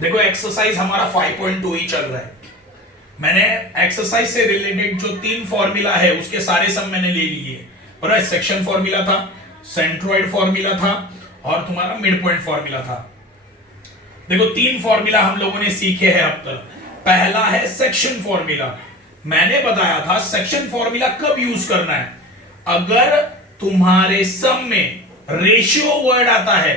देखो एक्सरसाइज हमारा 5.2 ही चल रहा है। मैंने एक्सरसाइज से रिलेटेड जो 3 फॉर्मूला है उसके सारे सम मैंने ले लिए। और सेक्शन फॉर्मूला था, सेंट्रोइड फॉर्मूला था और तुम्हारा मिड पॉइंट फॉर्मूला था। देखो 3 फॉर्मूला हम लोगों ने सीखे हैं अब तक। पहला है सेक्शन फॉर्मूला। मैंने बताया था सेक्शन फॉर्मूला कब यूज करना है, अगर तुम्हारे सम में रेशियो वर्ड आता है,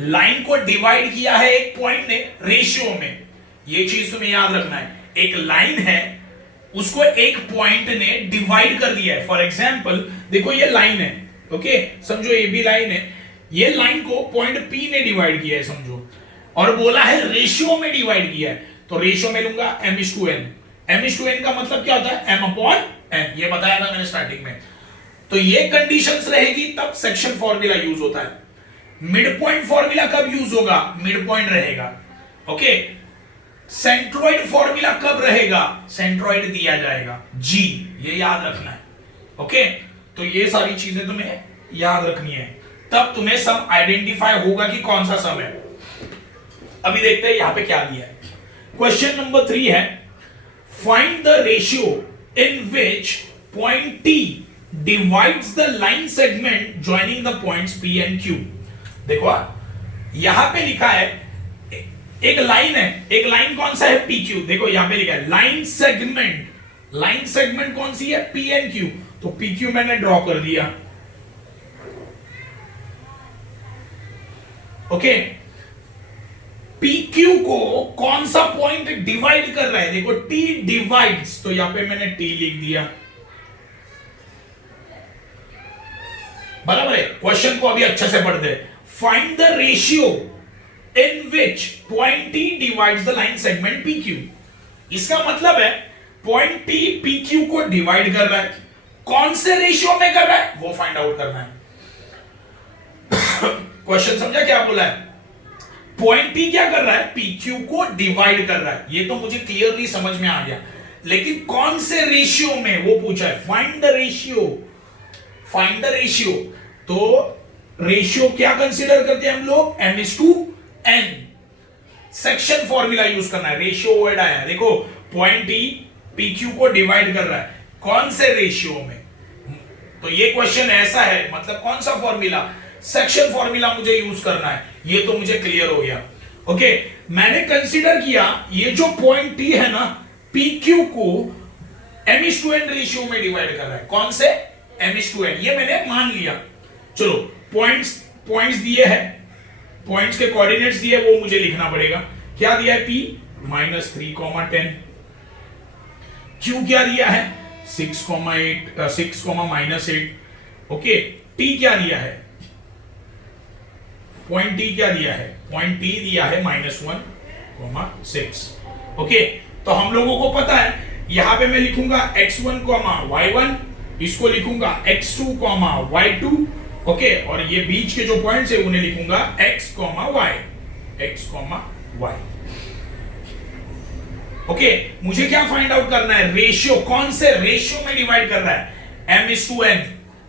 लाइन को डिवाइड किया है एक पॉइंट ने रेशियो में, ये चीज तुम्हें याद रखना है। एक लाइन है, उसको एक पॉइंट ने डिवाइड कर दिया है। फॉर एग्जाम्पल देखो ये लाइन है, ओके, समझो ये भी लाइन है, ये लाइन को पॉइंट पी ने डिवाइड किया है समझो, और बोला है रेशियो में डिवाइड किया है, तो रेशियो में लूंगा m/n। m/n का मतलब क्या होता है, m/n, ये बताया था मैंने स्टार्टिंग में। तो ये कंडीशंस रहेगी तब सेक्शन फॉर्मूला यूज होता है। मिड पॉइंट फॉर्मूला कब यूज होगा, मिड पॉइंट रहेगा, ओके। सेंट्रोइड फॉर्मूला कब रहेगा, सेंट्रोइड दिया जाएगा g, ये याद रखना है, ओके। तो ये सारी चीजें तुम्हें याद रखनी है, तब तुम्हें सम आइडेंटिफाई होगा कि कौन सा सम है। अभी देखते हैं यहां पे क्या दिया है। क्वेश्चन नंबर 3 है, find the ratio in which point T divides the line segment joining the points P and Q। देखो यहां पे लिखा है एक लाइन है, एक लाइन कौन सा है, PQ। देखो यहां पे लिखा है लाइन सेगमेंट, लाइन सेगमेंट कौन सी है, P and Q। तो PQ मैंने ड्रॉ कर दिया, ओके। PQ को कौन सा पॉइंट डिवाइड कर रहा है, देखो T डिवाइड्स, तो यहां पे मैंने T लिख दिया, बराबर है। क्वेश्चन को अभी अच्छे से पढ़ते हैं। Find the ratio in which point T divides the line segment PQ। इसका मतलब है पॉइंट T PQ को डिवाइड कर रहा है, कौन से रेशियो में कर रहा है वो फाइंड आउट करना है। क्वेश्चन समझा क्या बोला है, पॉइंट T क्या कर रहा है, PQ को डिवाइड कर रहा है, ये तो मुझे क्लियरली समझ में आ गया, लेकिन कौन से रेशियो में वो पूछा है। Find the ratio, find the ratio, तो रेशियो क्या कंसीडर करते हैं हम लोग, m/n। सेक्शन फॉर्मूला यूज करना है, रेशियो वर्ड आया, देखो पॉइंट T PQ को डिवाइड कर रहा है, कौन से रेशियो में। तो ये क्वेश्चन ऐसा है, मतलब कौन सा फॉर्मूला, सेक्शन फॉर्मूला मुझे यूज करना है, ये तो मुझे क्लियर हो गया, ओके। मैंने कंसीडर किया ये जो पॉइंट T है ना, PQ को m/n रेशियो में डिवाइड कर रहा है, कौन से, m/n, ये मैंने मान लिया। चलो पॉइंट्स दिए हैं, पॉइंट्स के कोऑर्डिनेट्स दिए, वो मुझे लिखना पड़ेगा। क्या दिया है, P -3, 10। Q क्या दिया है, 6, 6, -8, ओके। T क्या दिया है, पॉइंट T क्या दिया है, पॉइंट T दिया है -1, 6, ओके। तो हम लोगों को पता है, यहां पे मैं लिखूंगा x1, y1, इसको लिखूंगा x2, y2, ओके। और ये बीच के जो पॉइंट्स है उन्हें लिखूंगा x, y, ओके। मुझे क्या फाइंड आउट करना है, रेशियो, कौन से रेशियो में डिवाइड कर रहा है, m/n,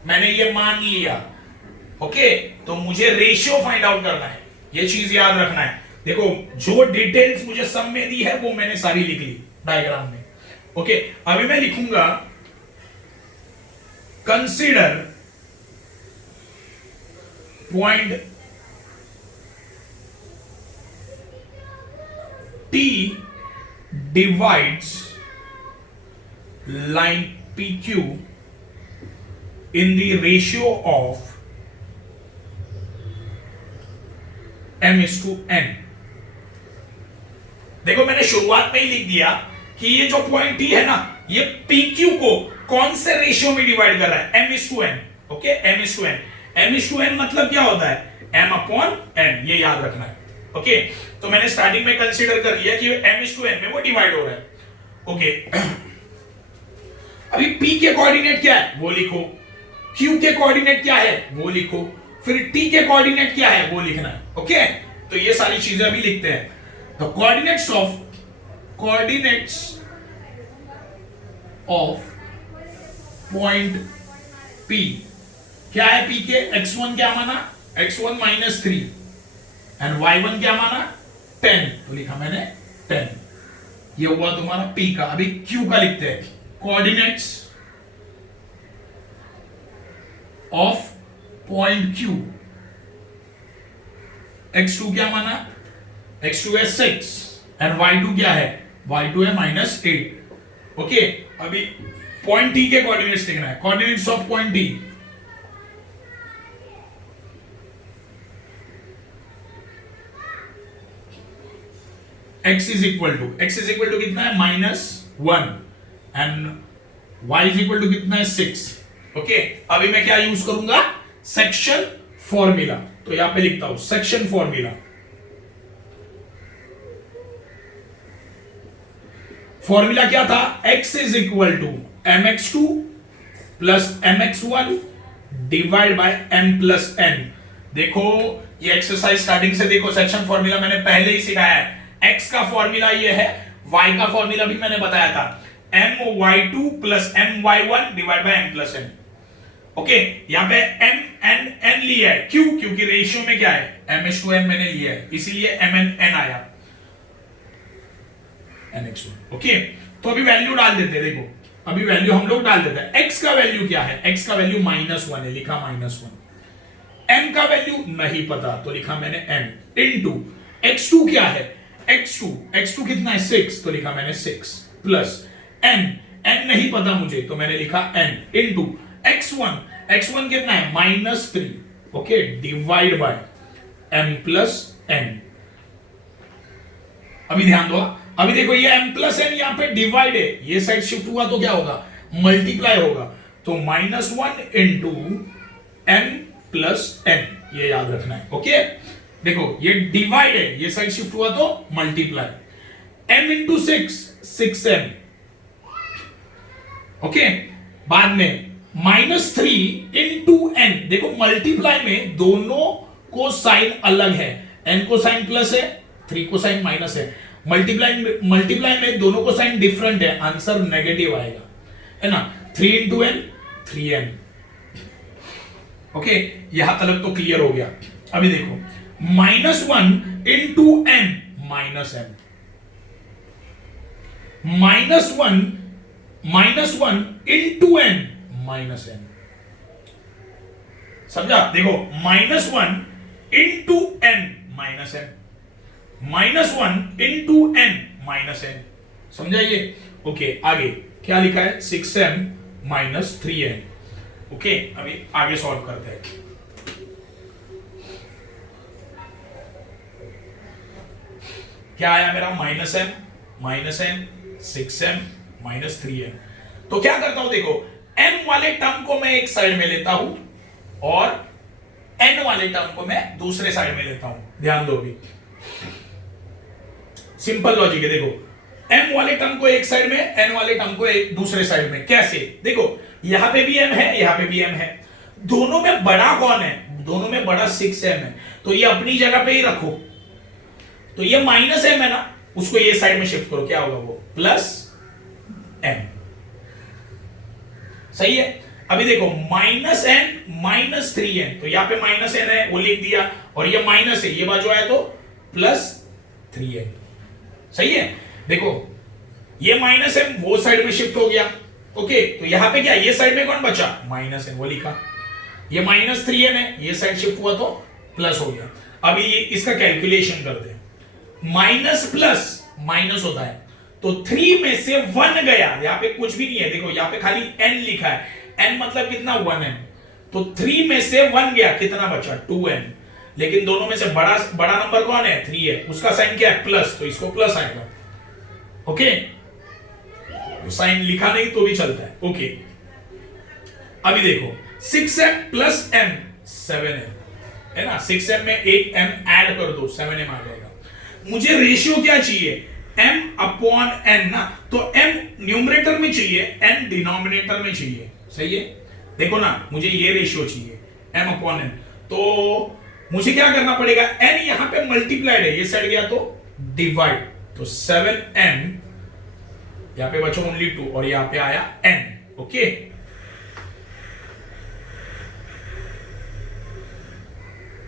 मैंने ये मान लिया, ओके। तो मुझे रेशियो फाइंड आउट करना है, ये चीज याद रखना है। देखो जो डिटेल्स मुझे सब में दी है वो मैंने सारी लिख ली डायग्राम में, ओके। अभी मैं लिखूंगा consider point T divides line PQ in the ratio of m/n। देखो मैंने शुरुआत में ही लिख दिया कि ये जो पॉइंट T है ना, ये PQ को कौन से रेशियो में डिवाइड कर रहा है, m/n, ओके, m/n। m/n मतलब क्या होता है, m/n, ये याद रखना है, ओके। तो मैंने स्टार्टिंग में कंसीडर कर लिया कि m/n में वो डिवाइड हो रहा है, ओके। अभी P के कोऑर्डिनेट क्या है वो लिखो, Q के कोऑर्डिनेट क्या है वो लिखो, फिर T के कोऑर्डिनेट क्या है वो लिखना है, ओके। तो ये सारी चीजें अभी लिखते हैं। तो कोऑर्डिनेट्स ऑफ पॉइंट P क्या है, P के x1 क्या माना, x1 -3, एंड y1 क्या माना, 10, तो लिखा मैंने 10। ये हुआ तुम्हारा P का। अभी Q का लिखते हैं, coordinates of point Q। x2 क्या माना, x2 है 6 एंड y2 क्या है, y2 है -8। ओके, अभी पॉइंट T के कोऑर्डिनेट्स लिखना है, coordinates of point T। x is equal to कितना है, -1 and y is equal to कितना है, 6। ओके, अभी मैं क्या यूज करूंगा, सेक्शन फॉर्मूला। तो यहां पे लिखता हूं सेक्शन फॉर्मूला। फॉर्मूला क्या था, x is equal to mx2 plus mx1 divide by m plus n। देखो ये एक्सरसाइज स्टार्टिंग से देखो, सेक्शन फॉर्मूला मैंने पहले ही सिखाया है। x का फॉर्मूला ये है, y का फॉर्मूला भी मैंने बताया था, my2 plus my1 divide by m plus n। Okay, यहां पे m and n लिया है, क्यों, क्योंकि रेशियो में क्या है, mh2m मैंने लिया है, इसीलिए mn n आया nx1। ओके, तो अभी वैल्यू डाल देते हैं। देखो अभी वैल्यू हम लोग डाल देते हैं। x का वैल्यू क्या है, x का वैल्यू -1 है, लिखा -1। m का वैल्यू नहीं पता, तो लिखा मैंने m इनटू x2 क्या है, x2 कितना है, 6, तो लिखा मैंने 6 प्लस n नहीं पता मुझे, तो मैंने लिखा n इनटू x1 कितना है, -3। Okay, divide by m plus n। अभी ध्यान दो, अभी देखो ये m प्लस n यहां पे डिवाइड है, ये साइड शिफ्ट हुआ तो क्या होगा, मल्टीप्लाई होगा, तो -1 इनटू m प्लस n, ये याद रखना है। ओके, देखो ये डिवाइड है, ये साइड शिफ्ट हुआ तो multiply, m into 6m। Okay, बाद में -3 इंटू n। देखो मल्टीप्लाई में दोनों को साइन अलग है, n को साइन प्लस है, 3 को साइन माइनस है। मल्टीप्लाई में दोनों को साइन डिफरेंट है, आंसर नेगेटिव आएगा, है ना। 3 इंटू n 3n। ओके, यहां तक तो क्लियर हो गया। अभी देखो -1 into n -n, -1 into n -n। समझा, देखो -1 into n -n, -1 into n -n। समझा ये। ओके, आगे क्या लिखा है, 6m -3n। ओके, अभी आगे सॉल्व करते हैं। क्या आया मेरा, -n 6m -3n। तो क्या करता हूं, देखो m वाले टर्म को मैं एक साइड में लेता हूं और n वाले टर्म को मैं दूसरे साइड में लेता हूं। ध्यान दो, भी सिंपल लॉजिक है। देखो m वाले टर्म को एक साइड में, n वाले टर्म को एक दूसरे साइड में। कैसे, देखो यहां पे भी m है, यहां पे भी m है, दोनों में बड़ा कौन है, दोनों में बड़ा 6m है, तो ये अपनी जगह पे ही रखो। तो ये -m है ना, उसको ये साइड में शिफ्ट करो, क्या होगा वो +m। सही है। अभी देखो -n -3n, तो यहां पे -n है वो लिख दिया, और ये माइनस है, ये बाजू आया तो +3n। सही है। देखो ये -m वो साइड में शिफ्ट हो गया। ओके, तो यहां पे क्या, ये साइड में कौन बचा, -n, वो लिखा। ये -3n है, ये साइड शिफ्ट हुआ तो प्लस हो गया। अभी ये इसका कैलकुलेशन करते हैं। माइनस प्लस माइनस होता है, तो 3 में से 1 गया, यहां पे कुछ भी नहीं है, देखो यहां पे खाली n लिखा है, n मतलब कितना, 1n। तो 3 में से 1 गया, कितना बचा, 2n। लेकिन दोनों में से बड़ा नंबर कौन है, 3 है, उसका साइन क्या है, प्लस, तो इसको प्लस आएगा। ओके, साइन लिखा नहीं तो भी चलता है। ओके, अभी देखो 6m प्लस m 7m है ना, 6m में एक m ऐड कर दो, 7m आ जाएगा। मुझे रेशियो क्या चाहिए, m अपॉन n ना, तो m न्यूमरेटर में चाहिए, n डिनोमिनेटर में चाहिए। सही है। देखो ना, मुझे ये रेशियो चाहिए m अपॉन n, तो मुझे क्या करना पड़ेगा, n यहां पे मल्टीप्लाइड है, ये साइड गया तो डिवाइड, तो 7n, यहां पे बचा ओनली 2 और यहां पे आया n। ओके,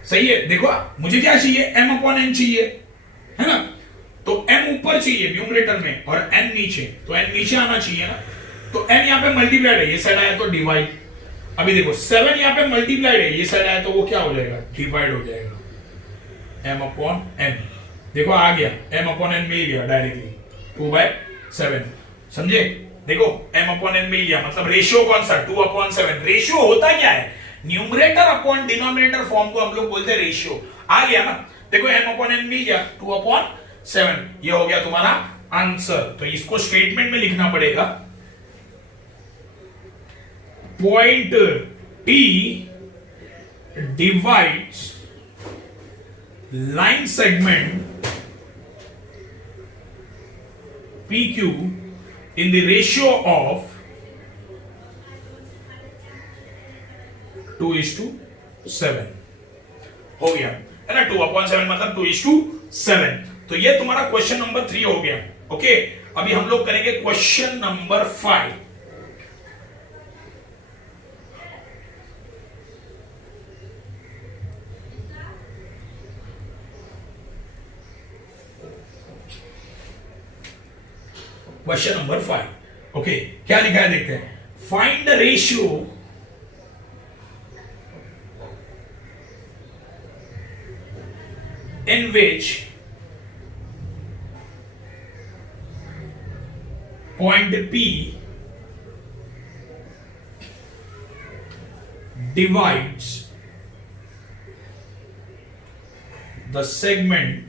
सही है। देखो मुझे क्या चाहिए, m अपॉन n चाहिए, है ना। तो m ऊपर चाहिए न्यूमरेटर में और n नीचे, तो n नीचे आना चाहिए ना। तो n यहाँ पे मल्टीप्लाइड है, ये साइड आया तो डिवाइड। अभी देखो 7 यहाँ पे मल्टीप्लाइड है, ये साइड आया तो वो क्या हो जाएगा, डिवाइड हो जाएगा। m अपॉन n, देखो आ गया, m अपॉन n मिल गया डायरेक्टली 2/7, समझे। देखो m अपॉन n मिल गया, मतलब रेशियो कौन सा, 2/7। रेशियो होता क्या है, न्यूमरेटर अपॉन डिनोमिनेटर फॉर्म को हम लोग बोलते हैं रेशियो। आ गया ना, देखो m अपॉन n मिल गया 2/7, ये हो गया तुम्हारा आंसर। तो इसको स्टेटमेंट में लिखना पड़ेगा, point P divides line segment PQ in the ratio of 2:7। हो गया है ना, 2/7 मतलब 2:7। तो ये तुम्हारा क्वेश्चन नंबर 3 हो गया। ओके, अभी हम लोग करेंगे question number 5। Question number 5, okay, क्या लिखा है देखते हैं। Find the ratio in which point P divides the segment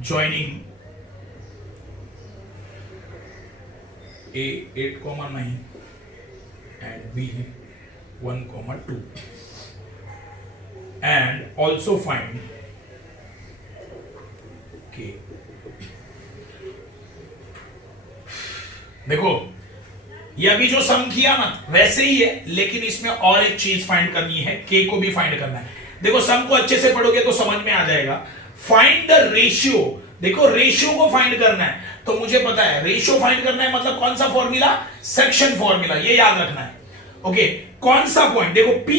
joining A 8,9 and B 1,2, and also find K। देखो ये अभी जो सम किया ना वैसे ही है, लेकिन इसमें और एक चीज फाइंड करनी है, K को भी फाइंड करना है। देखो सम को अच्छे से पढ़ोगे तो समझ में आ जाएगा। फाइंड द रेशियो, देखो रेशियो को फाइंड करना है, तो मुझे पता है रेशियो फाइंड करना है, मतलब कौन सा फॉर्मूला, सेक्शन फॉर्मूला, ये याद रखना है। ओके, कौन सा पॉइंट, देखो P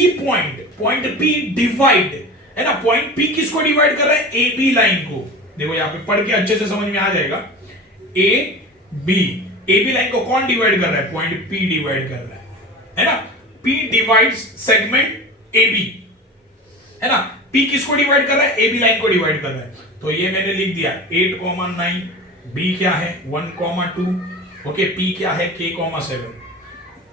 पॉइंट P डिवाइड है ना, पॉइंट P किसको डिवाइड कर रहा है, ए बी लाइन को। देखो यहां पे पढ़ के अच्छे से समझ में आ जाएगा। ए बी लाइन को कौन डिवाइड कर रहा है, पॉइंट P डिवाइड कर रहा है ना। P डिवाइड्स सेगमेंट AB, है ना। P किसको डिवाइड कर रहा है, AB लाइन को डिवाइड कर रहा है। तो ये मैंने लिख दिया 8,9, B क्या है 1,2, ओके, P क्या है K,7।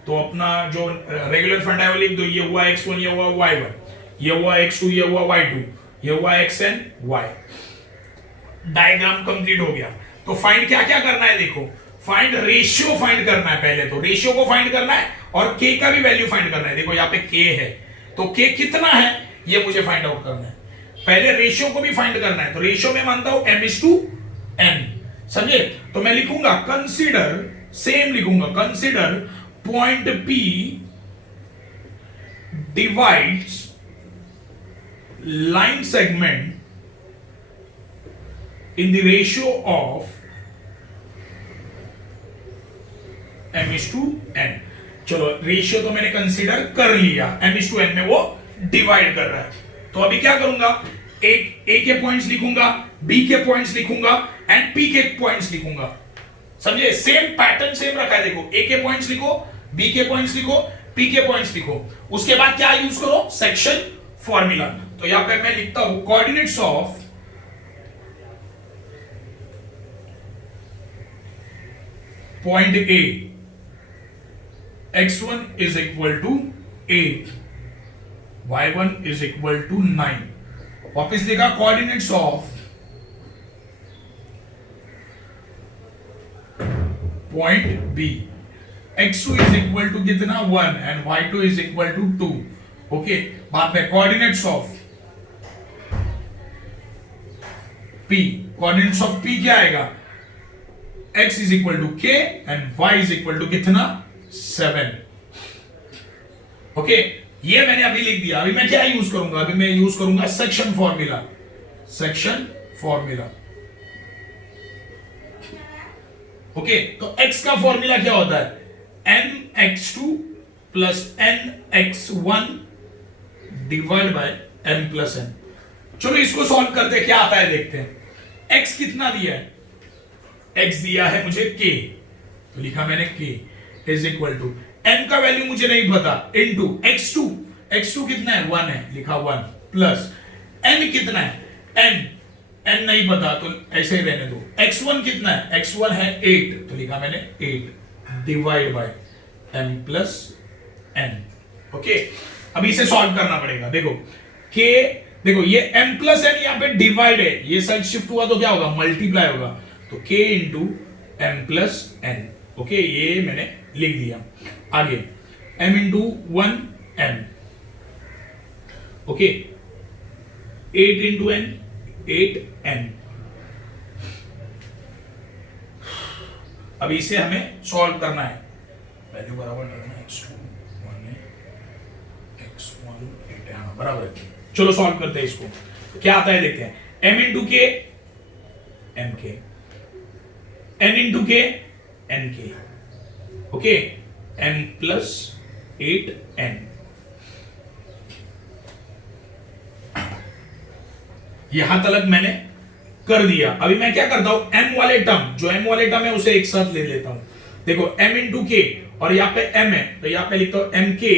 तो अपना जो रेगुलर फंड है वो लिख दो, ये हुआ x1, ये हुआ y1, ये हुआ x2, ये हुआ y2, ये हुआ xn y। डायग्राम कंप्लीट हो गया। तो फाइंड क्या क्या करना है, देखो फाइंड रेशियो फाइंड करना है, पहले तो रेशियो को फाइंड करना है और k का भी वैल्यू फाइंड करना है। देखो यहाँ पे k है, तो k कितना है ये मुझे फाइंड आउट करना है। पहले रेशियो को भी फाइंड करना है, तो रेशियो में मानता हूं m/n, समझे। तो मैं लिखूंगा कंसीडर, सेम लिखूंगा, consider point P divides line segment in the ratio of m/n। चलो रेशियो तो मैंने कंसीडर कर लिया, m/n में वो डिवाइड कर रहा है। तो अभी क्या करूंगा, एक ए के पॉइंट्स लिखूंगा, बी के पॉइंट्स लिखूंगा एंड पी के पॉइंट्स लिखूंगा, समझे। सेम पैटर्न सेम रखा है, देखो ए के पॉइंट्स लिखो, बी के पॉइंट्स लिखो, पी के पॉइंट्स लिखो। उसके बाद क्या यूज करो, सेक्शन फॉर्मूला। तो यहां पे मैं लिखता हूं coordinates of point A, x1 is equal to 8, y1 is equal to 9। वापिस लिखा coordinates of point B, x2 is equal to कितना 1 and y2 is equal to 2। Okay, बाद में coordinates of p, coordinates of p क्या आएगा, x is equal to k and y is equal to कितना 7। Okay, ये मैंने अभी लिख दिया। अभी मैं क्या यूज करूंगा, अभी मैं यूज करूंगा section formula, section formula. Okay, तो x का फॉर्मूला क्या होता है, mx2 plus nx1 divide by m plus n। चलो इसको सॉल्व करते हैं, क्या आता है देखते हैं। x कितना दिया है, x दिया है मुझे k, तो लिखा मैंने k is equal to n का वैल्यू मुझे नहीं पता, इनटू x2, x2 कितना है 1 है, लिखा 1 प्लस n कितना है n नहीं पता तो ऐसे ही रहने दो। x1 कितना है, x1 है 8, तो लिखा मैंने 8 divide by m plus n। Okay, अब इसे सॉल्व करना पड़ेगा। देखो k, देखो ये m प्लस n यहाँ पे डिवाइड है, ये साइड शिफ्ट हुआ तो क्या होगा, मल्टीप्लाई होगा, तो k into m plus n। Okay, ये मैंने लिख दिया। आगे m into 1 m, okay 8 into n 8n। अब इसे हमें सॉल्व करना है, वैल्यू बराबर डालना है, x2 1 है, x1 8 है, बराबर है। चलो सॉल्व करते हैं इसको, क्या आता है देखते हैं। m इंटू के एम के, n इंटू के एन के, ओके m प्लस 8n। यहां तक मैंने कर दिया। अभी मैं क्या करता हूं, m वाले टर्म, जो m वाले टर्म है उसे एक साथ ले लेता हूं। देखो m इंटू के, और यहाँ पे m है तो यहाँ पे लिखता हूं m के,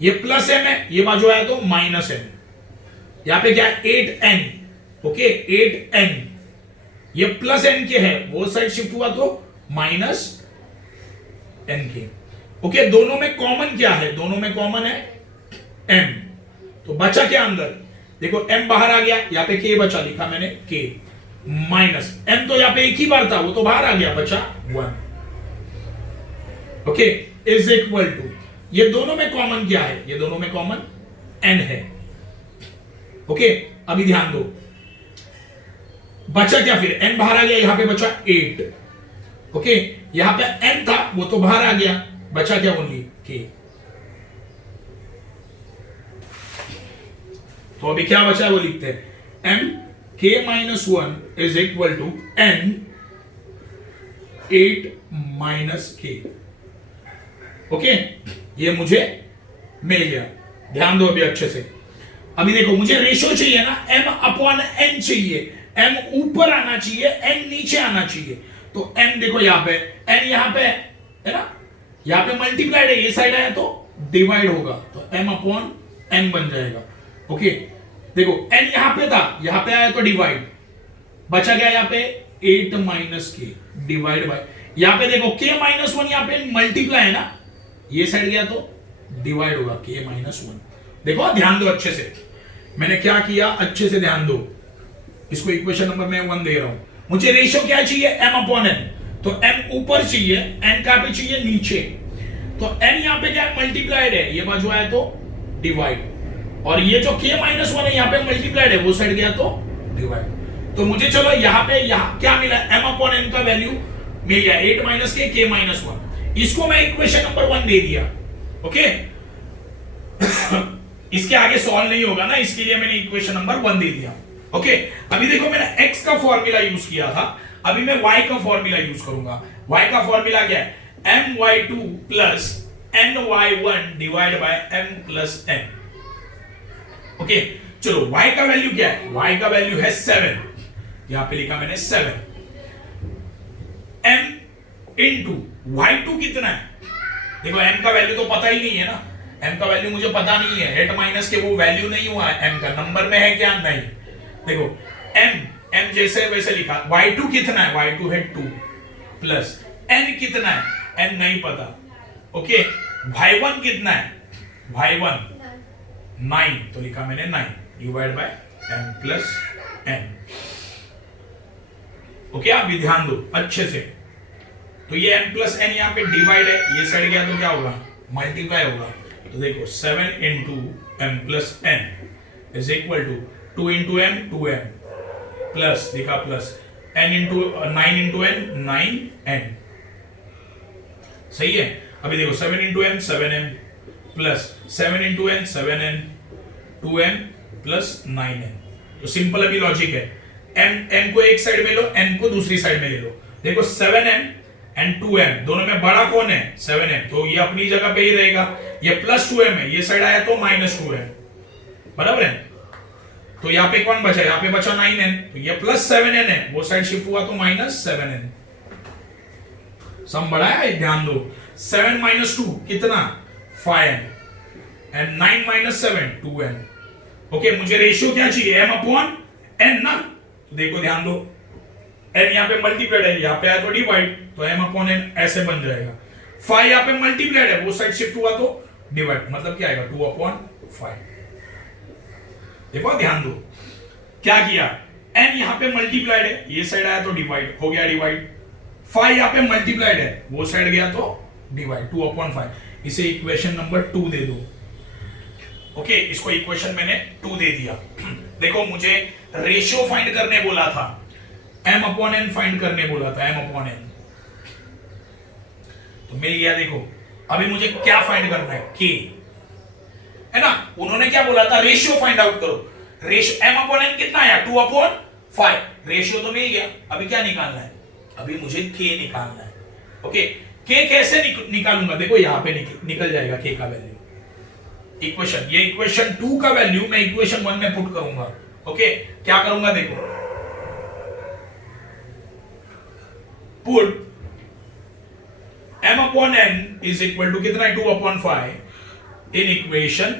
ये प्लस m है, ये बाजू आया तो माइनस m, यहाँ पे क्या है 8n, ओके 8n, ये प्लस n के है, वो साइड शिफ्ट हुआ तो माइनस n के। ओके, दोनों में कॉमन क्या है, दोनों में कॉमन है m, तो बचा क्या अंदर, देखो m बाहर आ गया, यहाँ पे k बचा, लिखा मैंने k माइनस m, तो यहाँ पे एक ही बार था, वो तो बाहर आ गया, बचा 1। ओके, इज इक्वल टू, ये दोनों में कॉमन क्या है, ये दोनों में कॉमन n है। ओके, अभी ध्यान दो, बचा क्या फिर, n बाहर आ गया, यहां पे बचा 8। ओके, यहां पे n था, वो तो बाहर आ गया, बचा क्या ओनली k। तो अभी क्या बचा है वो लिखते हैं, m k minus 1 is equal to n 8 minus k। Okay, ये मुझे मिल गया, ध्यान दो अभी अच्छे से। अभी देखो मुझे रेशो चाहिए ना, m अपॉन n चाहिए, m ऊपर आना चाहिए, n नीचे आना चाहिए। तो m देखो यहाँ पे, n यहाँ पे है ना, यहाँ पे मल्टीप्लाइड है, ये साइड आया तो डिवाइड होगा, तो m अपॉन n बन जाएगा। ओके, देखो n यहां पे था, यहां पे आया तो डिवाइड, बचा गया यहाँ पे 8 माइनस के डिवाइड बाय, यहां पे देखो k माइनस 1, यहां पे मल्टीप्लाई है ना, ये साइड गया तो डिवाइड होगा k माइनस 1। देखो ध्यान दो अच्छे से, मैंने क्या किया, अच्छे से ध्यान दो, इसको इक्वेशन नंबर मैं 1 दे रहा हूं। मुझे रेशियो क्या चाहिए, m अपॉन n, तो m ऊपर चाहिए, n कहां पे चाहिए, नीचे, तो n यहां पे क्या मल्टीप्लाइड है, ये बाजू आया तो डिवाइड, और ये जो k माइनस 1 है यहाँ पे मल्टीप्लाइड है, वो साइड गया तो डिवाइड। तो मुझे चलो यहाँ पे यहाँ क्या मिला, m अपॉन n का वैल्यू मिल गया 8 माइनस k माइनस 1, इसको मैं इक्वेशन नंबर 1 दे दिया। ओके इसके आगे सॉल्व नहीं होगा ना, इसके लिए मैंने इक्वेशन नंबर 1 दे दिया। ओके, अभी देखो मैंने x का फॉर्मूला यूज किया था, अभी मैं y का फॉर्मूला यूज करूंगा। y का फॉर्मूला क्या है, my2 plus ny1 divide by m plus n। Okay, चलो y का वैल्यू क्या है, y का वैल्यू है 7, यहां पे लिखा मैंने 7, m इंटू y2 कितना है, देखो m का वैल्यू तो पता ही नहीं है ना, m का वैल्यू मुझे पता नहीं है, 8 माइनस के वो वैल्यू नहीं हुआ है, m का नंबर में है क्या, नहीं। देखो m जैसे वैसे लिखा, y2 कितना है, y2 है 2 प्लस n कितना है, n नहीं पता। ओके, y1 कितना है, y1 9, तो लिखा मैंने 9 divide by m plus n। Okay, आप भी ध्यान दो अच्छे से, तो ये m प्लस n यहाँ पे डिवाइड है, ये साइड गया तो क्या होगा, मल्टीप्लाई होगा। तो देखो 7 into m plus n is equal to 2 into m 2m plus, लिखा plus n into 9 into n 9n, सही है। अभी देखो 7 into m 7m plus 7 into n 7n 2m plus 9n। तो सिंपल अभी लॉजिक है, m को एक साइड में लो, n को दूसरी साइड में ले लो। देखो 7m एंड 2m दोनों में बड़ा कौन है, 7m, तो ये अपनी जगह पे ही रहेगा, ये प्लस 2m है, ये साइड आया तो माइनस 2m, बराबर है। तो यहाँ पे कौन बचा, यहाँ पे बचा 9n, तो ये प्लस 7n है, वो साइड शिफ्ट हुआ तो माइनस 7n। सम बड़ा है, ध्यान दो। 7 माइनस 2 कितना 5n and 9 minus 7 2n। Okay, मुझे रेशियो क्या चाहिए, m अपॉन n ना। देखो ध्यान दो, n यहाँ पे मल्टीप्लाइड है, यहाँ पे आया तो डिवाइड, तो m अपॉन n ऐसे बन जाएगा। 5 यहाँ पे मल्टीप्लाइड है, वो साइड शिफ्ट हुआ तो डिवाइड, मतलब क्या आएगा 2 अपॉन 5। देखो ध्यान दो, क्या किया, n यहाँ पे मल्टीप्लाइड है, ये साइड आया तो डिवाइड, हो गया डिवाइड। 5 यहाँ पे मल्टीप्लाइड है, वो साइड गया तो डिवाइड, 2 अपॉन 5। इसे इक्वेशन नंबर 2 दे दो। ओके, इसको इक्वेशन मैंने 2 दे दिया। देखो मुझे रेशियो फाइंड करने बोला था, m अपॉन n फाइंड करने बोला था, m अपॉन n तो मिल गया। देखो अभी मुझे क्या फाइंड करना है, k है ना। उन्होंने क्या बोला था, रेशियो फाइंड आउट करो। रेशियो m अपॉन n कितना आया, 2 अपॉन 5। रेशियो तो मिल गया, अभी क्या निकालना है, अभी मुझे k निकालना है। ओके, k कैसे निकालूंगा, देखो यहां पे निकल जाएगा k का वैल्यू। इक्वेशन, ये इक्वेशन 2 का वैल्यू मैं इक्वेशन 1 में पुट करूंगा। ओके, क्या करूंगा, देखो put m upon n is equal to कितना है, 2 अपॉन 5 इन इक्वेशन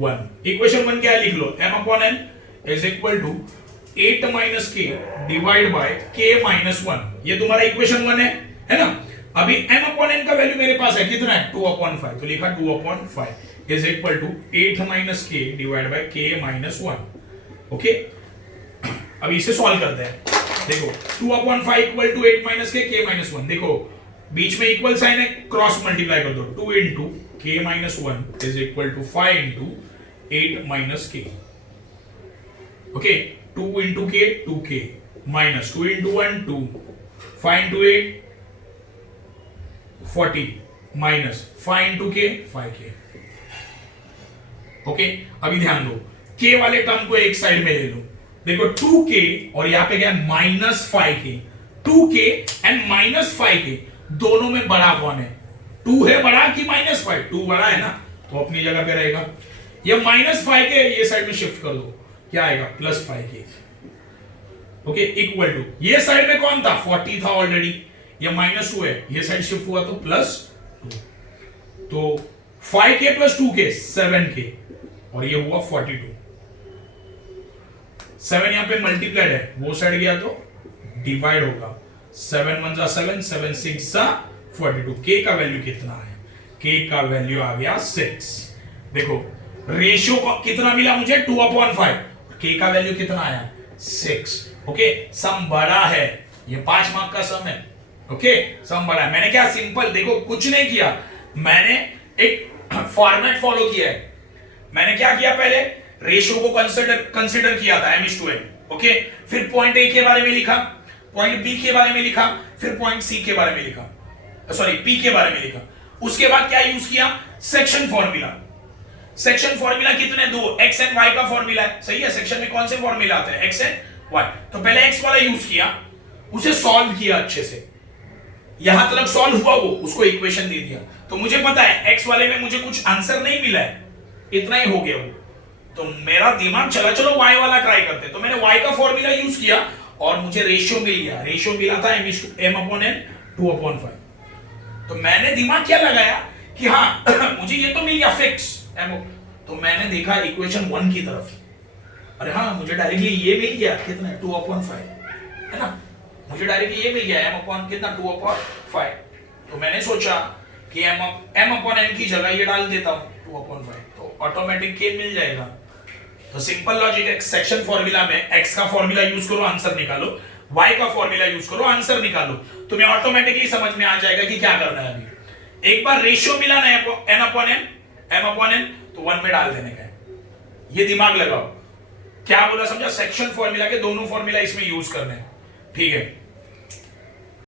1। इक्वेशन 1 क्या है, लिख लो, m upon n is equal to 8 minus k divide by k minus 1। ये तुम्हारा इक्वेशन 1 है ना। अभी m अपॉन n का वैल्यू मेरे पास है कितना है, 2 अपॉन 5, तो लिखा 2 upon 5 is equal to 8 minus k divide by k minus 1। Okay, अभी इसे सॉल्व करते हैं। देखो 2 upon 5 equal to 8 minus k minus 1। देखो बीच में इक्वल साइन है, क्रॉस मल्टीप्लाई कर दो, 2 into k minus 1 is equal to 5 into 8 minus k। Okay, 2 into k 2k minus 2 into 1 2, 5 into 8 40 minus 5 into k 5k। Okay, अभी ध्यान दो, k वाले टर्म को एक साइड में ले लो। देखो 2k और यहां पे क्या है, minus 5k। 2k and minus 5k दोनों में बड़ा कौन है, 2 है बड़ा कि माइनस 5, 2 बड़ा है ना, तो अपनी जगह पे रहेगा। ये माइनस 5k ये साइड में शिफ्ट कर दो, क्या आएगा, plus 5k। Okay, equal to ये साइड में कौन था, 40 था ऑलरेडी, ये माइनस 2 है, ये साइड शिफ्ट हुआ तो प्लस 2, तो 5k प्लस 2k 7k और ये हुआ 42। 7 यहां पे मल्टीप्लाइड है, वो साइड गया तो डिवाइड होगा, 7 1 जा 7, 7 6 जा 42। k का वैल्यू कितना है, k का वैल्यू आ गया 6। देखो रेशियो को कितना मिला मुझे, 2 अपॉन 5, k का वैल्यू कितना आया, 6। ओके, सम बड़ा है, ये 5 मार्क का सम है। ओके, सम बड़ा है। मैंने क्या सिंपल, देखो कुछ नहीं किया, मैंने एक फॉर्मेट फॉलो किया है। मैंने क्या किया, पहले रेशियो को कंसिडर किया था m/n। ओके, फिर पॉइंट a के बारे में लिखा, पॉइंट b के बारे में लिखा, फिर पॉइंट c के बारे में लिखा, सॉरी p के बारे में लिखा। उसके बाद क्या यूज किया, सेक्शन फॉर्मूला। सेक्शन फॉर्मूला कितने, 2, x एंड y का फॉर्मूला है, सही है। सेक्शन में कौन से फॉर्मूला आते हैं, x एंड y। तो पहले x वाला यूज किया, उसे सॉल्व किया अच्छे से, यहां तक सॉल्व हुआ, वो उसको इक्वेशन दे दिया। तो मुझे पता है x वाले में मुझे कुछ आंसर नहीं मिला है, इतना ही हो गया वो। तो मेरा दिमाग चला, चलो y वाला ट्राई करते। तो मैंने y का फॉर्मूला यूज किया और मुझे रेशियो मिल गया। रेशियो मिला था m अपॉन n 2 अपॉन 5। तो मैंने दिमाग क्या लगाया कि हाँ मुझे ये तो मिल गया फिक्स m। तो मैंने देखा इक्वेशन 1 की तरफ, अरे हाँ मुझे डायरेक्टली ये मिल गया, कितना 2 अपॉन 5 है ना, मुझे डायरेक्टली ये मिल गया m अपॉन कितना 2 अपॉन 5। तो मैंने सोचा कि m अपॉन n की जगह ये डाल देता हूं 2 अपॉन 5, तो ऑटोमेटिक k मिल जाएगा। तो सिंपल लॉजिक है, सेक्शन फॉर्मूला में x का फॉर्मूला यूज करो आंसर निकालो, y का फॉर्मूला यूज करो आंसर निकालो, तुम्हें ऑटोमेटिकली समझ में आ जाएगा कि क्या करना है। अभी एक बार रेशियो मिला ना m अपॉन n, तो 1 में डाल देने का है। ये दिमाग लगाओ, क्या बोला समझा, सेक्शन फॉर्मूला के दोनों फॉर्मूला इसमें यूज करने हैं, ठीक है।